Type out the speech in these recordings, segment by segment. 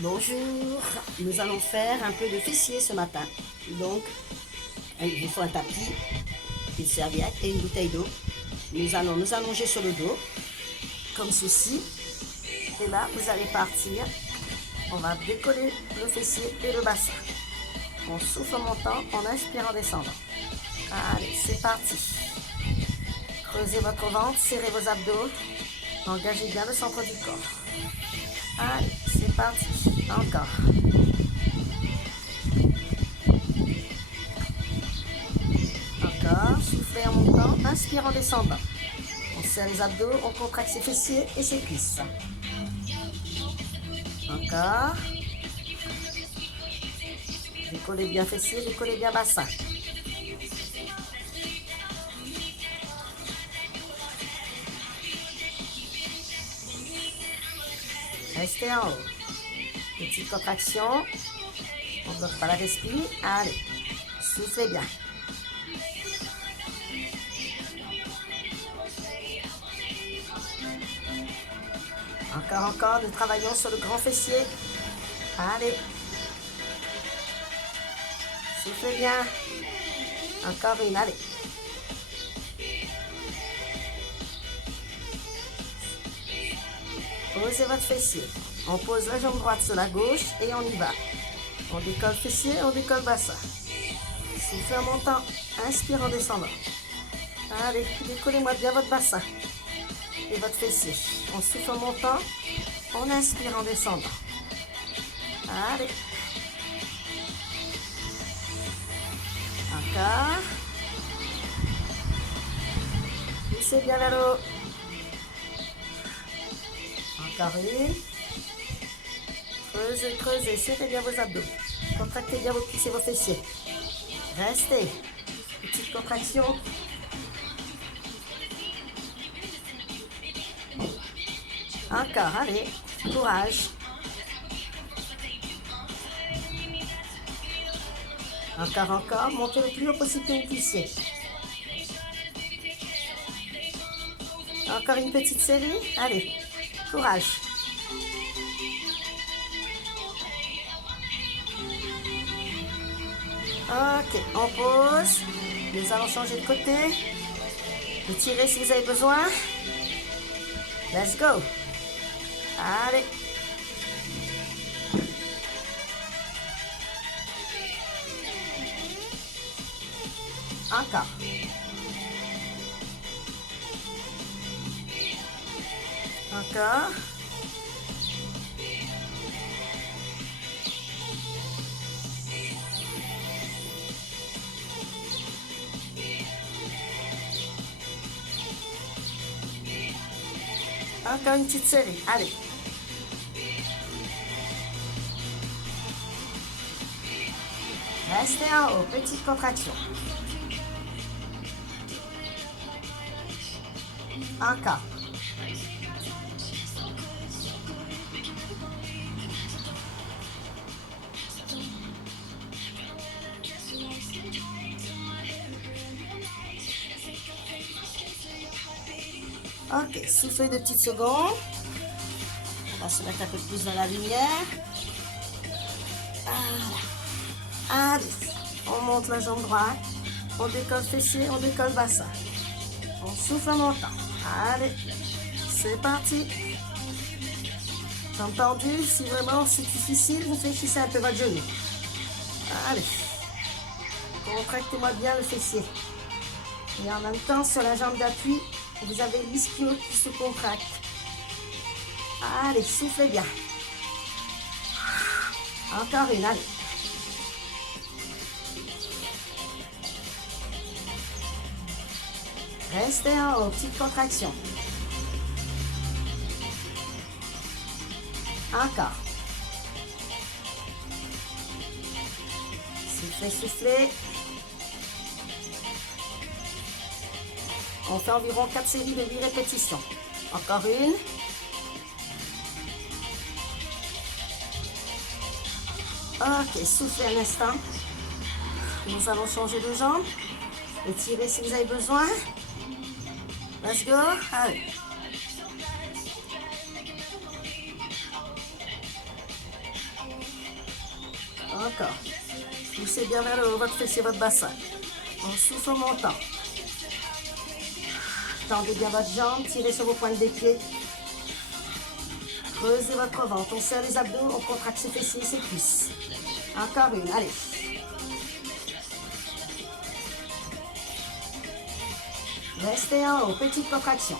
Bonjour, nous allons faire un peu de fessier ce matin. Donc, il vous faut un tapis, une serviette et une bouteille d'eau. Nous allons nous allonger sur le dos, comme ceci. Et là, vous allez partir. On va décoller le fessier et le bassin. On souffle en montant, en inspirant, en descendant. Allez, c'est parti. Creusez votre ventre, serrez vos abdos. Engagez bien le centre du corps. Allez, c'est parti. Encore. Encore. Soufflez en montant, inspire en descendant. On serre les abdos, on contracte ses fessiers et ses cuisses. Encore. Décollez bien fessiers, décollez bien bassin. Restez en haut. Petite contraction. On ne bloque pas la respire. Allez. Soufflez bien. Encore. Nous travaillons sur le grand fessier. Allez. Soufflez bien. Encore une. Allez. Posez votre fessier. On pose la jambe droite sur la gauche et on y va. On décolle fessier, on décolle bassin. Soufflez en montant, inspire en descendant. Allez, décollez-moi bien votre bassin et votre fessier. On souffle en montant, on inspire en descendant. Allez. Encore. Poussez bien vers le haut. Encore une. Creusez, serrez bien vos abdos. Contractez bien vos cuisses et vos fessiers. Restez. Petite contraction. Encore, allez. Courage. Encore. Montez le plus haut possible que vous puissiez. Encore une petite série. Allez. Courage. Ok, on pose. Nous allons changer de côté. Étirez si vous avez besoin. Let's go. Allez. Encore. Encore. Encore une petite série. Allez. Restez en haut. Petite contraction. Encore. Ok, soufflez 2 petites secondes. On va se mettre un peu plus dans la lumière. Voilà. Allez, on monte la jambe droite. On décolle fessier, on décolle bassin. On souffle en montant. Allez, c'est parti. Jambes tendues, si vraiment c'est difficile, vous fléchissez un peu votre genou. Allez, contractez-moi bien le fessier. Et en même temps, sur la jambe d'appui, vous avez l'ischio qui se contracte. Allez, soufflez bien. Encore une, allez. Restez en haut, petite contraction. Encore. Soufflez. On fait environ 4 séries de 8 répétitions. Encore une. Ok, soufflez un instant. Nous allons changer de jambe. Étirez si vous avez besoin. Let's go. Allez. Encore. Poussez bien vers le haut votre fessier, votre bassin. On souffle en montant. Tendez bien votre jambe, tirez sur vos pointes des pieds. Creusez votre ventre. On serre les abdos, on contracte ses fessiers et ses cuisses. Encore une, allez. Restez en haut, petite contraction.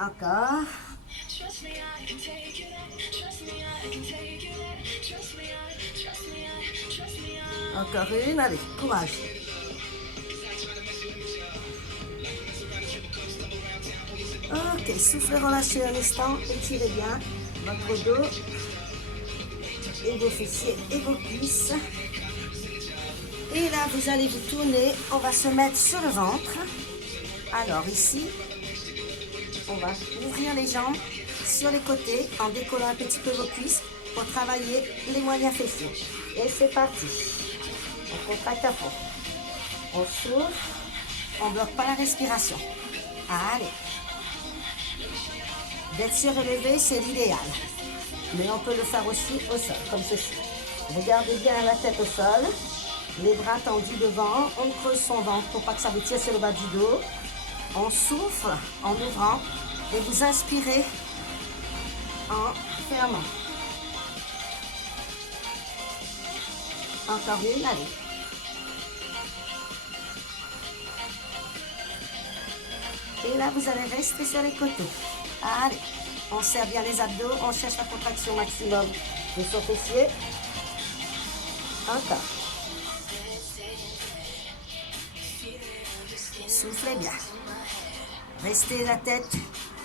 Encore. Encore une, allez, courage. Ok, soufflez, relâchez un instant, étirez bien votre dos et vos fessiers et vos cuisses. Et là, vous allez vous tourner, on va se mettre sur le ventre. Alors ici, on va ouvrir les jambes sur les côtés en décollant un petit peu vos cuisses pour travailler les moyens fessiers. Et c'est parti. On contracte à fond. On souffle. On ne bloque pas la respiration. Allez. D'être surélevé, c'est l'idéal. Mais on peut le faire aussi au sol, comme ceci. Regardez bien la tête au sol. Les bras tendus devant. On creuse son ventre pour pas que ça vous tire sur le bas du dos. On souffle en ouvrant. Et vous inspirez en fermant. Encore une, allez. Et là, vous allez rester sur les côtés. Allez, on serre bien les abdos, on cherche la contraction maximum de son fessier. Encore. Soufflez bien. Restez la tête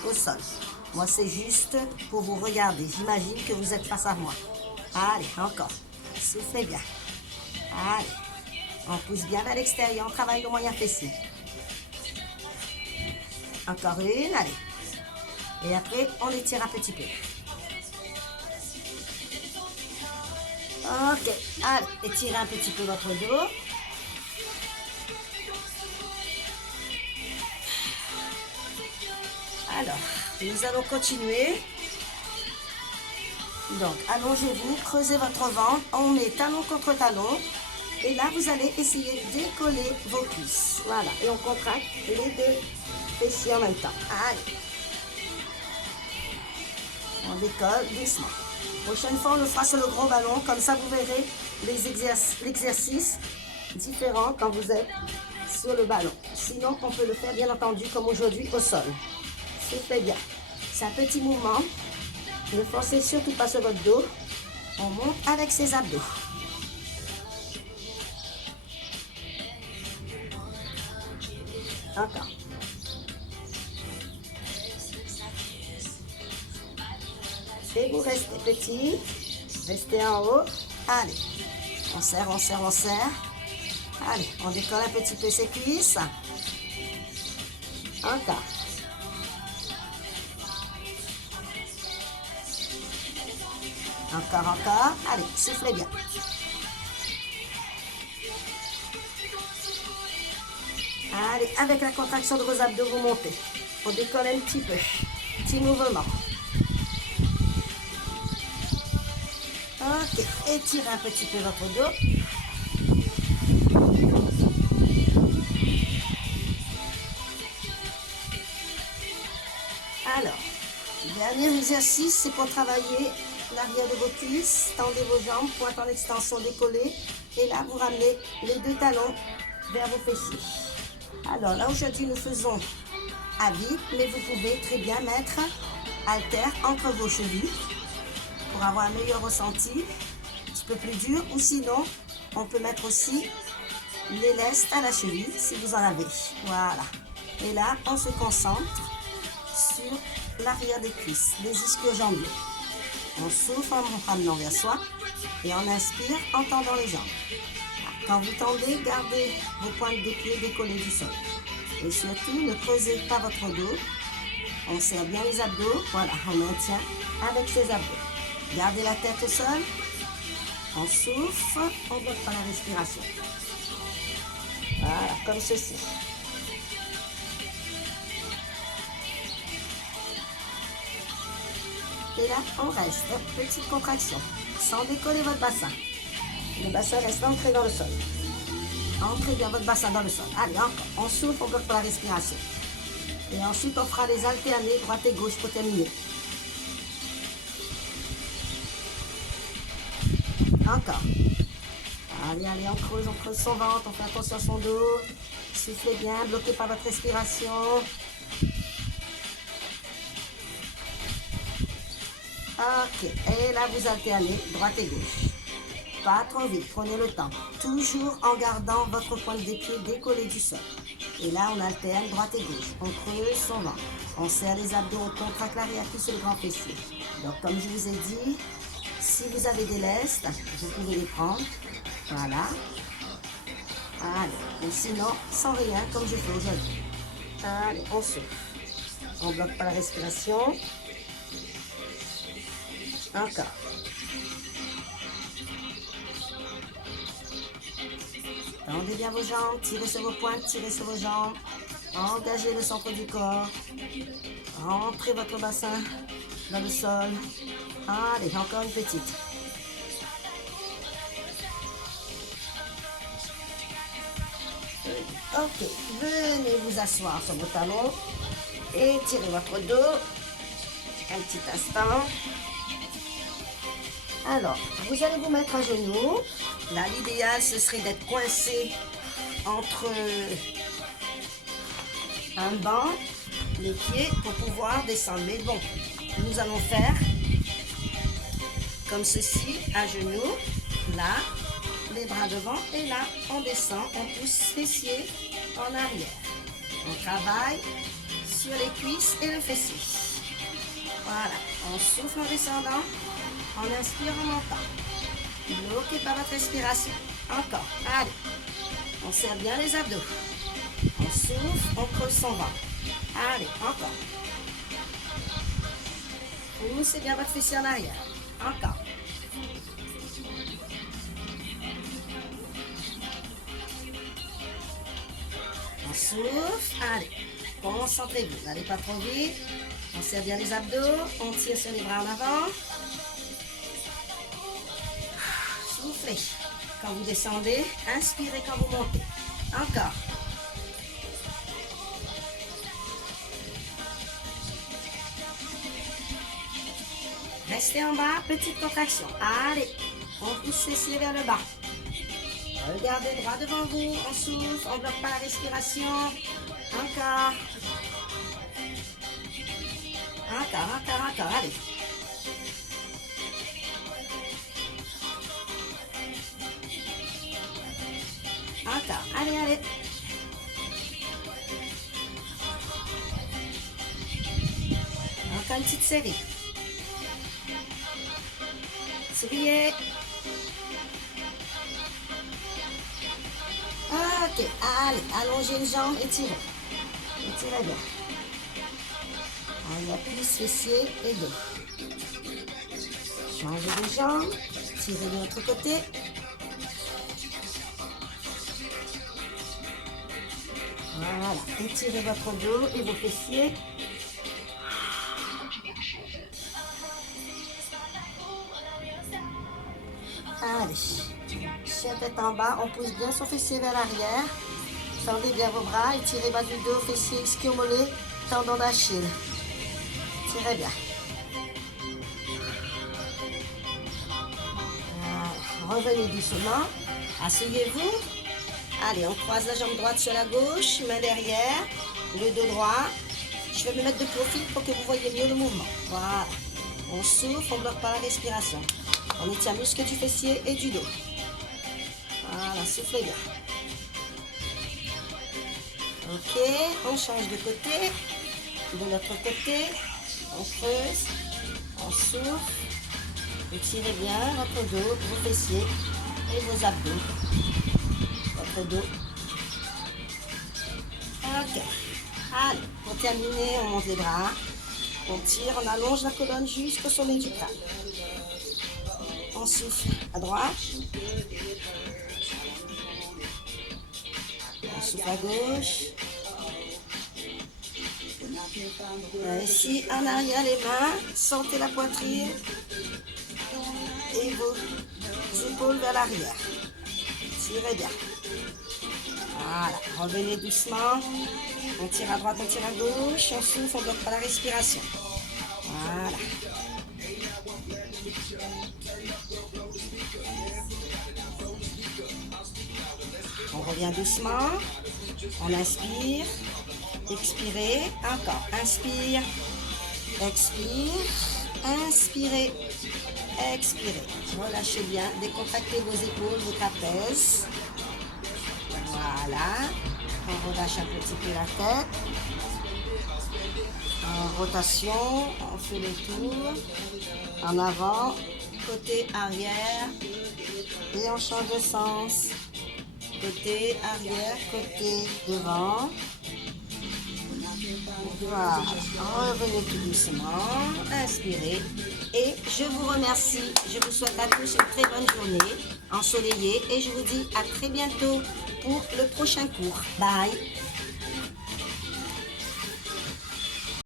au sol. Moi, c'est juste pour vous regarder. J'imagine que vous êtes face à moi. Allez, encore. Soufflez bien. Allez. On pousse bien vers l'extérieur. On travaille le moyen fessier. Encore une, allez. Et après, on étire un petit peu. Ok. Allez, étirez un petit peu votre dos. Alors, nous allons continuer. Donc, allongez-vous, creusez votre ventre. On met talon contre talon. Et là, vous allez essayer de décoller vos cuisses. Voilà. Et on contracte les deux fessiers en même temps. Allez. On décolle doucement. Prochaine fois, on le fera sur le gros ballon. Comme ça, vous verrez l'exercice différent quand vous êtes sur le ballon. Sinon, on peut le faire, bien entendu, comme aujourd'hui, au sol. Soufflez bien. C'est un petit mouvement. Ne forcez surtout pas sur votre dos. On monte avec ses abdos. Encore. Et vous restez petit. Restez en haut. Allez. On serre, on serre, on serre. Allez, on décolle un petit peu ses cuisses. Encore. Encore, encore. Allez, soufflez bien. Allez, avec la contraction de vos abdos, vous montez. On décolle un petit peu. Petit mouvement. Ok, étirez un petit peu votre dos. Alors, dernier exercice, c'est pour travailler l'arrière de vos cuisses. Tendez vos jambes, pointe en extension décollée. Et là, vous ramenez les deux talons vers vos fessiers. Alors là, aujourd'hui, nous faisons à vide, mais vous pouvez très bien mettre haltère entre vos chevilles pour avoir un meilleur ressenti, un petit peu plus dur. Ou sinon, on peut mettre aussi les lestes à la cheville, si vous en avez. Voilà. Et là, on se concentre sur l'arrière des cuisses, les ischio-jambiers. On souffle en ramenant vers soi et on inspire en tendant les jambes. Quand vous tendez, gardez vos pointes des pieds décollées du sol. Et surtout, ne creusez pas votre dos. On serre bien les abdos. Voilà, on maintient avec ses abdos. Gardez la tête au sol. On souffle, on ne bloque pas la respiration. Voilà, comme ceci. Et là, on reste. Petite contraction. Sans décoller votre bassin. Le bassin reste ancré dans le sol. Entrez bien votre bassin dans le sol. Allez, encore. On souffle, on bloque pour la respiration. Et ensuite, on fera les alternés, droite et gauche pour terminer. Encore. Allez, allez, on creuse son ventre, on fait attention à son dos. Soufflez bien, bloquez par votre respiration. Ok, et là vous alternez droite et gauche. Pas trop vite, prenez le temps. Toujours en gardant votre pointe des pieds décollée du sol. Et là on alterne droite et gauche. On creuse son ventre. On serre les abdos, on contracte l'arrière, tous les grands fessiers. Donc comme je vous ai dit, si vous avez des lestes, vous pouvez les prendre. Voilà. Allez, ou sinon, sans rien, comme je fais aujourd'hui. Allez, on souffle. On bloque pas la respiration. Encore. Tendez bien vos jambes, tirez sur vos pointes, tirez sur vos jambes. Engagez le centre du corps. Rentrez votre bassin dans le sol. Allez, encore une petite. Ok, venez vous asseoir sur vos talons. Étirez votre dos. Un petit instant. Alors, vous allez vous mettre à genoux. Là, l'idéal, ce serait d'être coincé entre un banc, les pieds, pour pouvoir descendre. Mais bon, nous allons faire comme ceci, à genoux, là, les bras devant, et là, on descend, on pousse fessier en arrière. On travaille sur les cuisses et le fessier. Voilà, on souffle en descendant. On inspire en montant. Bloquez par votre respiration. Encore. Allez. On serre bien les abdos. On souffle, on creuse son ventre. Allez, encore. Poussez bien votre fessier en arrière. Encore. On souffle. Allez. Concentrez-vous. N'allez pas trop vite. On serre bien les abdos. On tire sur les bras en avant. Soufflez. Quand vous descendez, inspirez quand vous montez. Encore. Restez en bas, petite contraction. Allez, on pousse fessier vers le bas. Regardez droit devant vous, on souffle, on bloque pas la respiration. Encore. Encore, allez. Encore, allez. Encore une petite série. Souriez. Ok, allez, allongez les jambes, étirez. Étirez bien. Allez, appuie fessier et dos. Changez les jambes, tirez de l'autre côté. Voilà, étirez votre dos et vos fessiers. Allez, chien tête en bas, on pousse bien son fessier vers l'arrière. Tendez bien vos bras, étirez bas du dos, fessier, ischio-mollet, tendon d'Achille. Tirez bien. Voilà. Revenez doucement, asseyez-vous. Allez, on croise la jambe droite sur la gauche, main derrière, le dos droit. Je vais me mettre de profil pour que vous voyez mieux le mouvement. Voilà. On souffle, on ne bloque pas la respiration. On étire muscle du fessier et du dos. Voilà, soufflez bien. Ok, on change de côté. De l'autre côté, on creuse, on souffle. Étirez bien votre dos, vos fessiers et vos abdos. Votre dos. Ok. Allez, pour terminer, on monte les bras. On tire, on allonge la colonne jusqu'au sommet du crâne. On souffle à droite. On souffle à gauche. Ici, en arrière, les mains, sortez la poitrine et vos épaules vers l'arrière. Tirez bien. Voilà, revenez doucement. On tire à droite, on tire à gauche, on souffle, on ne bloque pas la respiration. Voilà. On revient doucement. On inspire. Expirez. Encore. Inspire. Expire. Inspirez. Expirez. Relâchez bien. Décontractez vos épaules, vos trapèzes. Voilà. On relâche un petit peu la tête. En rotation, on fait le tour. En avant, côté arrière. Et on change de sens. Côté arrière, côté devant. Voilà. Revenez tout doucement. Inspirez. Et je vous remercie. Je vous souhaite à tous une très bonne journée ensoleillée. Et je vous dis à très bientôt pour le prochain cours. Bye.